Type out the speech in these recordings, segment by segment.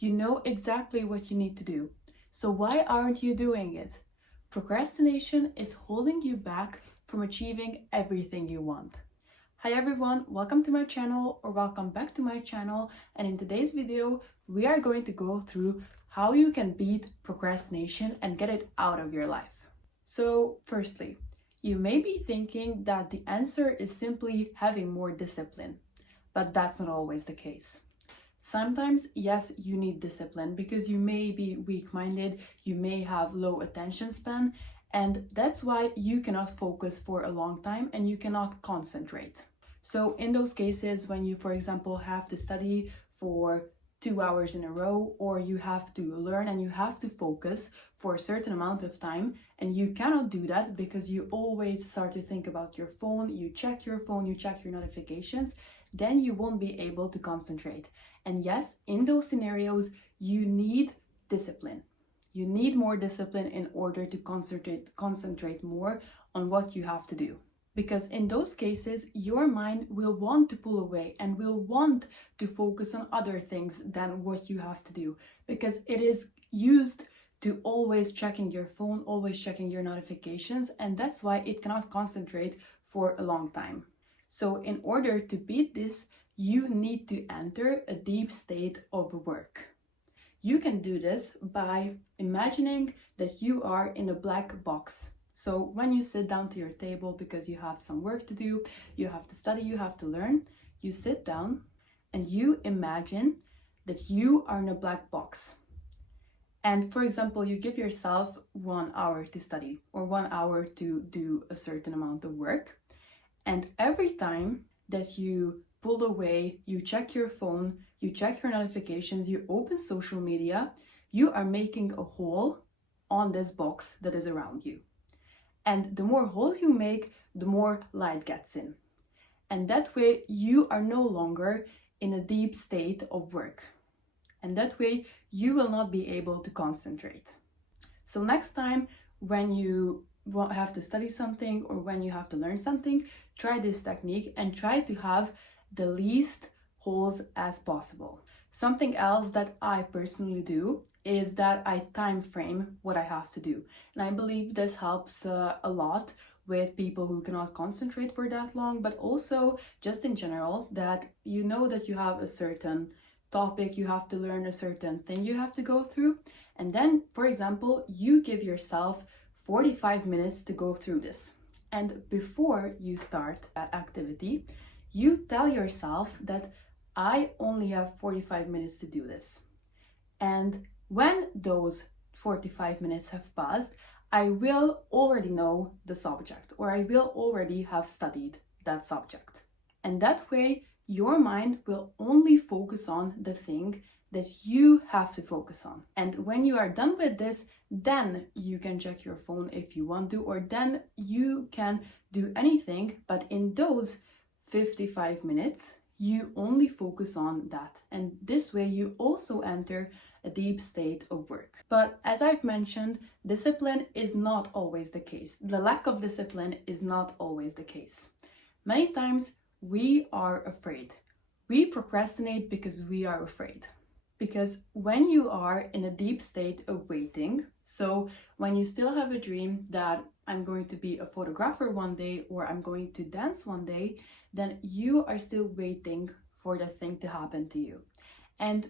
You know exactly what you need to do. So why aren't you doing it? Procrastination is holding you back from achieving everything you want. Hi everyone, welcome to my channel or welcome back to my channel, and in today's video we are going to go through how you can beat procrastination and get it out of your life. So firstly, you may be thinking that the answer is simply having more discipline, but that's not always the case. Sometimes, yes, you need discipline because you may be weak-minded, you may have low attention span, and that's why you cannot focus for a long time and you cannot concentrate. So in those cases, when you, for example, have to study for 2 hours in a row, or you have to learn and you have to focus for a certain amount of time, and you cannot do that because you always start to think about your phone, you check your phone, you check your notifications, then you won't be able to concentrate. And yes, in those scenarios, you need discipline. You need more discipline in order to concentrate more on what you have to do. Because in those cases, your mind will want to pull away and will want to focus on other things than what you have to do. Because it is used to always checking your phone, always checking your notifications, and that's why it cannot concentrate for a long time. So in order to beat this, you need to enter a deep state of work. You can do this by imagining that you are in a black box. So when you sit down to your table because you have some work to do, you have to study, you have to learn, you sit down and you imagine that you are in a black box. And for example, you give yourself 1 hour to study or 1 hour to do a certain amount of work. And every time that you pull away, you check your phone, you check your notifications, you open social media, you are making a hole on this box that is around you. And the more holes you make, the more light gets in. And that way you are no longer in a deep state of work. And that way you will not be able to concentrate. So next time when you have to study something or when you have to learn something, try this technique and try to have the least holes as possible. Something else that I personally do is that I time frame what I have to do. And I believe this helps a lot with people who cannot concentrate for that long, but also just in general, that you know that you have a certain topic, you have to learn a certain thing you have to go through. And then, for example, you give yourself 45 minutes to go through this. And before you start that activity, you tell yourself that I only have 45 minutes to do this. And when those 45 minutes have passed, I will already know the subject, or I will already have studied that subject. And that way, your mind will only focus on the thing that you have to focus on. And when you are done with this, then you can check your phone if you want to, or then you can do anything, but in those 55 minutes, you only focus on that. And this way you also enter a deep state of work. But as I've mentioned, discipline is not always the case. The lack of discipline is not always the case. Many times we are afraid. We procrastinate because we are afraid. Because when you are in a deep state of waiting, so when you still have a dream that I'm going to be a photographer one day or I'm going to dance one day, then you are still waiting for that thing to happen to you. And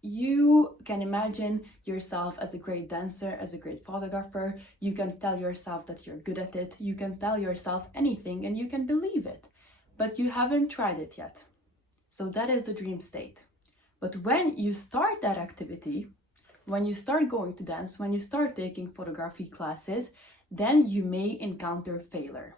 you can imagine yourself as a great dancer, as a great photographer. You can tell yourself that you're good at it. You can tell yourself anything and you can believe it, but you haven't tried it yet. So that is the dream state. But when you start that activity, when you start going to dance, when you start taking photography classes, then you may encounter failure.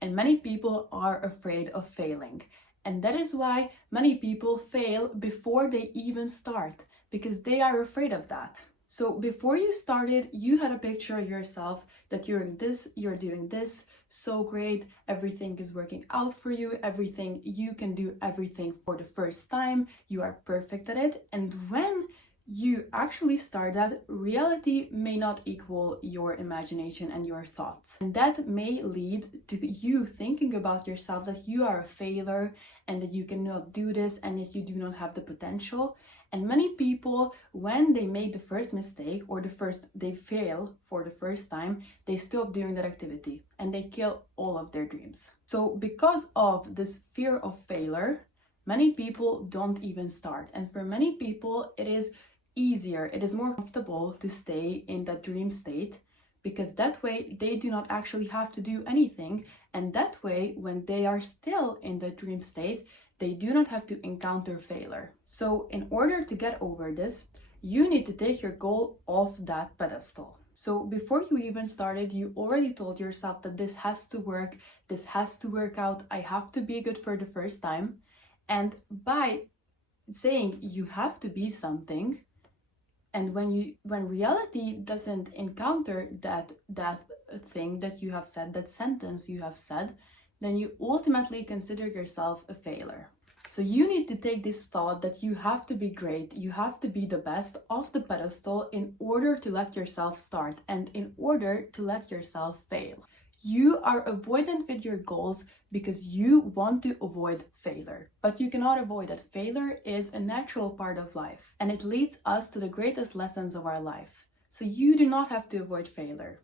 And many people are afraid of failing. And that is why many people fail before they even start, because they are afraid of that. So before you started, you had a picture of yourself that you're doing this, so great, everything is working out for you, everything, you can do everything for the first time, you are perfect at it. And when you actually start that, reality may not equal your imagination and your thoughts. And that may lead to you thinking about yourself that you are a failure and that you cannot do this and that you do not have the potential. And many people, when they make the first mistake or they fail for the first time, they stop doing that activity and they kill all of their dreams. So because of this fear of failure, many people don't even start. And for many people, it is easier, it is more comfortable to stay in that dream state, because that way they do not actually have to do anything. And that way, when they are still in the dream state, they do not have to encounter failure. So in order to get over this, you need to take your goal off that pedestal. So before you even started, you already told yourself that this has to work, this has to work out, I have to be good for the first time. And by saying you have to be something, and when reality doesn't encounter that thing that you have said, that sentence you have said, then you ultimately consider yourself a failure. So you need to take this thought that you have to be great, you have to be the best off the pedestal in order to let yourself start and in order to let yourself fail. You are avoidant with your goals because you want to avoid failure. But you cannot avoid it. Failure is a natural part of life, and it leads us to the greatest lessons of our life. So you do not have to avoid failure.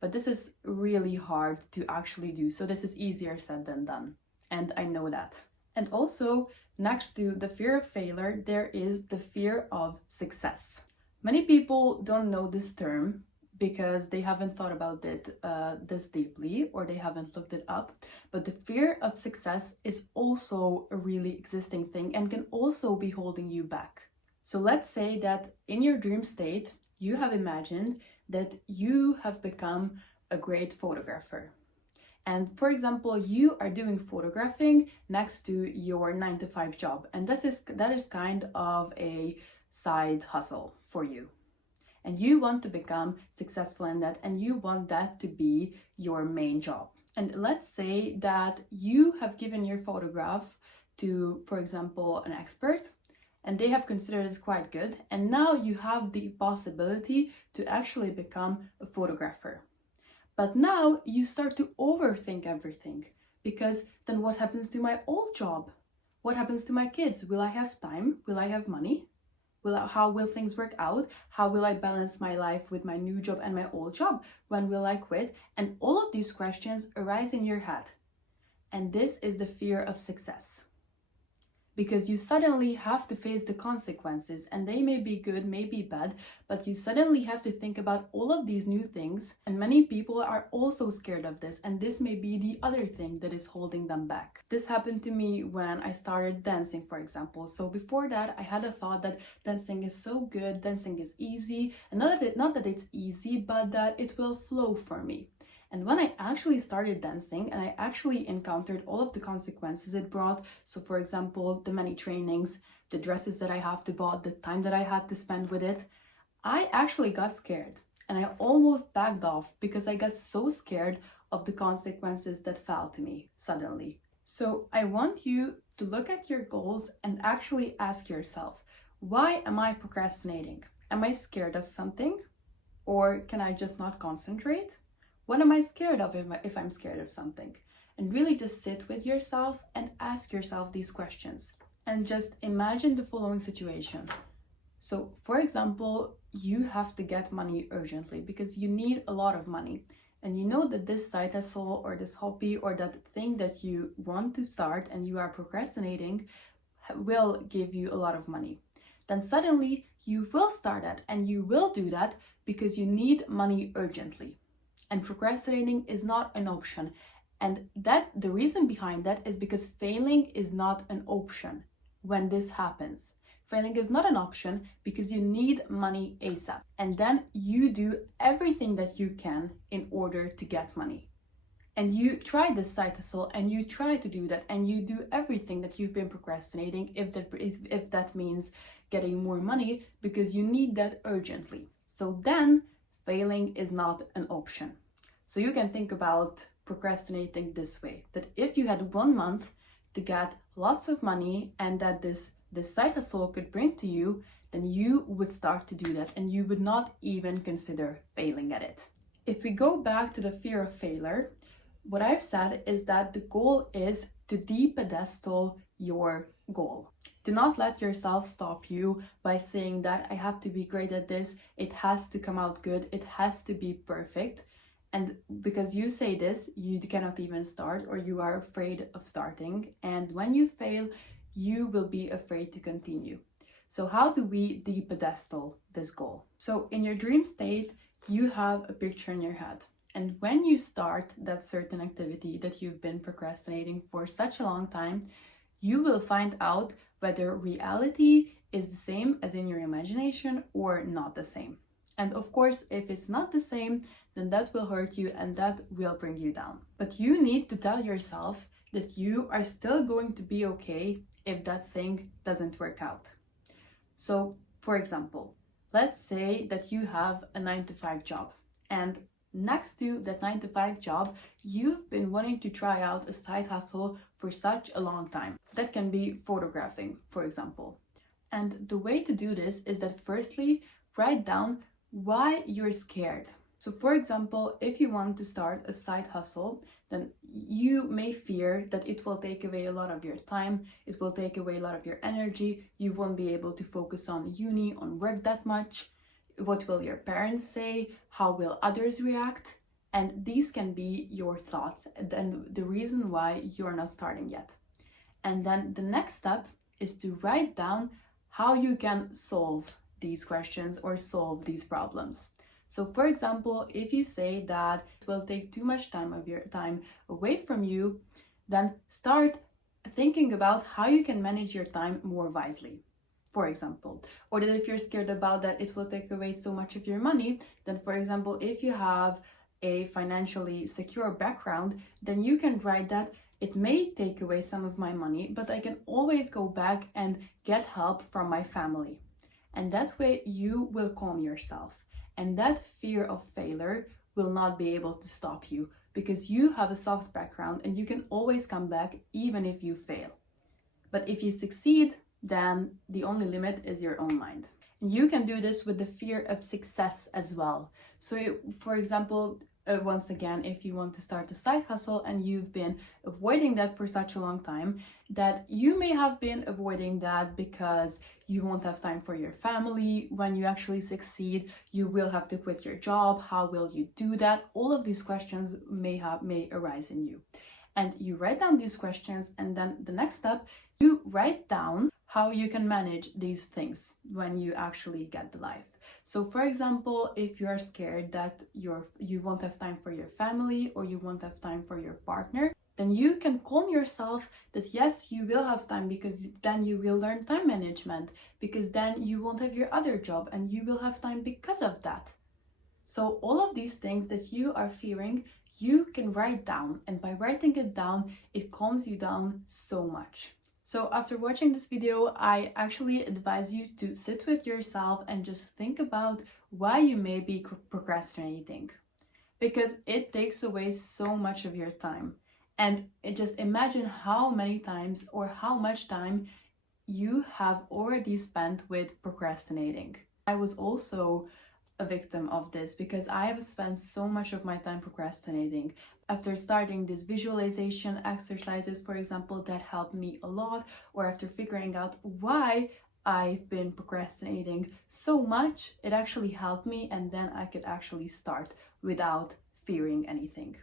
But this is really hard to actually do. So this is easier said than done. And I know that. And also, next to the fear of failure, there is the fear of success. Many people don't know this term because they haven't thought about it this deeply, or they haven't looked it up. But the fear of success is also a really existing thing and can also be holding you back. So let's say that in your dream state, you have imagined that you have become a great photographer. And for example, you are doing photographing next to your 9-to-5 job. And that is kind of a side hustle for you. And you want to become successful in that, and you want that to be your main job. And let's say that you have given your photograph to, for example, an expert, and they have considered it quite good. And now you have the possibility to actually become a photographer. But now you start to overthink everything, because then what happens to my old job? What happens to my kids? Will I have time? Will I have money? How will things work out? How will I balance my life with my new job and my old job? When will I quit? And all of these questions arise in your head. And this is the fear of success. Because you suddenly have to face the consequences, and they may be good, may be bad, but you suddenly have to think about all of these new things. And many people are also scared of this, and this may be the other thing that is holding them back. This happened to me when I started dancing, for example. So before that, I had a thought that dancing is so good, dancing is easy, and not that it's easy, but that it will flow for me. And when I actually started dancing and I actually encountered all of the consequences it brought, so for example, the many trainings, the dresses that I have to buy, the time that I had to spend with it, I actually got scared. And I almost backed off because I got so scared of the consequences that fell to me suddenly. So I want you to look at your goals and actually ask yourself, why am I procrastinating? Am I scared of something? Or can I just not concentrate? What am I scared of if I'm scared of something? And really just sit with yourself and ask yourself these questions. And just imagine the following situation. So, for example, you have to get money urgently because you need a lot of money. And you know that this side hustle or this hobby or that thing that you want to start and you are procrastinating will give you a lot of money. Then suddenly you will start that, and you will do that because you need money urgently. And procrastinating is not an option. And the reason behind that is because failing is not an option when this happens. Failing is not an option because you need money ASAP. And then you do everything that you can in order to get money. And you try this side hustle and you try to do that, and you do everything that you've been procrastinating if that means getting more money because you need that urgently. So then failing is not an option. So you can think about procrastinating this way, that if you had 1 month to get lots of money and that this side hustle could bring to you, then you would start to do that and you would not even consider failing at it. If we go back to the fear of failure, what I've said is that the goal is to de-pedestal your goal. Do not let yourself stop you by saying that I have to be great at this, it has to come out good, it has to be perfect. And because you say this, you cannot even start, or you are afraid of starting. And when you fail, you will be afraid to continue. So how do we de-pedestal this goal? So in your dream state, you have a picture in your head. And when you start that certain activity that you've been procrastinating for such a long time, you will find out whether reality is the same as in your imagination or not the same. And of course, if it's not the same, then that will hurt you and that will bring you down. But you need to tell yourself that you are still going to be okay if that thing doesn't work out. So, for example, let's say that you have a 9-to-5 job, and next to that 9-to-5 job, you've been wanting to try out a side hustle for such a long time. That can be photographing, for example. And the way to do this is that firstly, write down why you're scared. So for example, if you want to start a side hustle, then you may fear that it will take away a lot of your time, it will take away a lot of your energy, you won't be able to focus on uni, on work that much. What will your parents say? How will others react? And these can be your thoughts and the reason why you're not starting yet. And then the next step is to write down how you can solve these questions or solve these problems. So for example, if you say that it will take too much time of your time away from you, then start thinking about how you can manage your time more wisely, for example. Or that if you're scared about that it will take away so much of your money, then for example, if you have a financially secure background, then you can write that it may take away some of my money, but I can always go back and get help from my family. And that way you will calm yourself. And that fear of failure will not be able to stop you because you have a soft background and you can always come back even if you fail. But if you succeed, then the only limit is your own mind. And you can do this with the fear of success as well. So for example, once again, if you want to start a side hustle and you've been avoiding that for such a long time, that you may have been avoiding that because you won't have time for your family. When you actually succeed, you will have to quit your job. How will you do that? All of these questions may arise in you. And you write down these questions, and then the next step, you write down how you can manage these things when you actually get the life. So for example, if you are scared that you won't have time for your family or you won't have time for your partner, then you can calm yourself that yes, you will have time because then you will learn time management, because then you won't have your other job and you will have time because of that. So all of these things that you are fearing, you can write down, and by writing it down, it calms you down so much. So after watching this video, I actually advise you to sit with yourself and just think about why you may be procrastinating, because it takes away so much of your time. And just imagine how many times or how much time you have already spent with procrastinating. I was also a victim of this because I have spent so much of my time procrastinating. After starting these visualization exercises, for example, that helped me a lot, or after figuring out why I've been procrastinating so much, it actually helped me, and then I could actually start without fearing anything.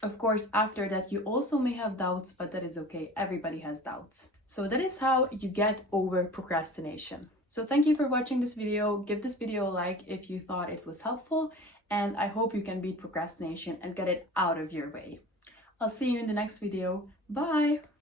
Of course, after that, you also may have doubts, but that is okay. Everybody has doubts. So that is how you get over procrastination. So thank you for watching this video. Give this video a like if you thought it was helpful, and I hope you can beat procrastination and get it out of your way. I'll see you in the next video. Bye!